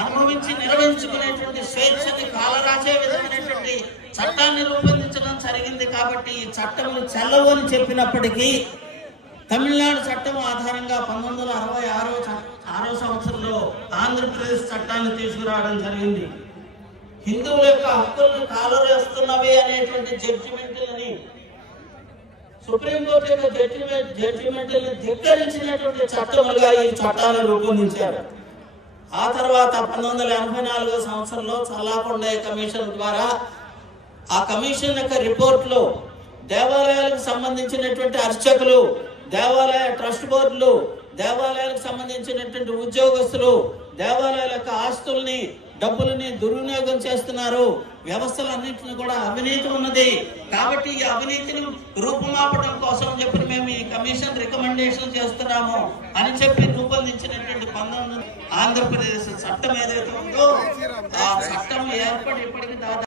అనుభవించి నిర్వహించుకునేటువంటి స్వేచ్ఛని కాలరాసే విధమైనటువంటి చట్టాన్ని రూపొందించడం జరిగింది. కాబట్టి ఈ చట్టములు చెల్లవు అని చెప్పినప్పటికీ తమిళనాడు చట్టం ఆధారంగా 1966 సంవత్సరంలో ఆంధ్రప్రదేశ్ చట్టాన్ని తీసుకురావడం జరిగింది. హిందువుల యొక్క హక్కులను కాలరేస్తున్నవి అనేటువంటి జడ్జిమెంట్లని సుప్రీంకోర్టు యొక్క జడ్జిమెంట్లను ధిక్కరించినటువంటి చట్టములుగా ఈ చట్టాలను రూపొందించారు. ఆ తర్వాత 1984 సంవత్సరంలో చల్లాకొండ కమిషన్ ద్వారా ఆ కమిషన్ యొక్క రిపోర్ట్లో దేవాలయాలకు సంబంధించినటువంటి అర్చకులు, దేవాలయ ట్రస్ట్ బోర్డులు, దేవాలయాలకు సంబంధించినటువంటి ఉద్యోగస్తులు దేవాలయాల యొక్క ఆస్తుల్ని, డబ్బులని దుర్వినియోగం చేస్తున్నారు, వ్యవస్థలన్నింటినీ కూడా అవినీతి ఉన్నది. కాబట్టి ఈ అవినీతిని రూపుమాపడం కోసం చెప్పి మేము ఈ కమిషన్ రికమెండేషన్ చేస్తున్నాము అని చెప్పి రూపొందించినటువంటి 19 ఆంధ్రప్రదేశ్ చట్టం ఏదైతే ఉందో ఆ చట్టం ఏర్పడి ఇప్పటికి దాదాపు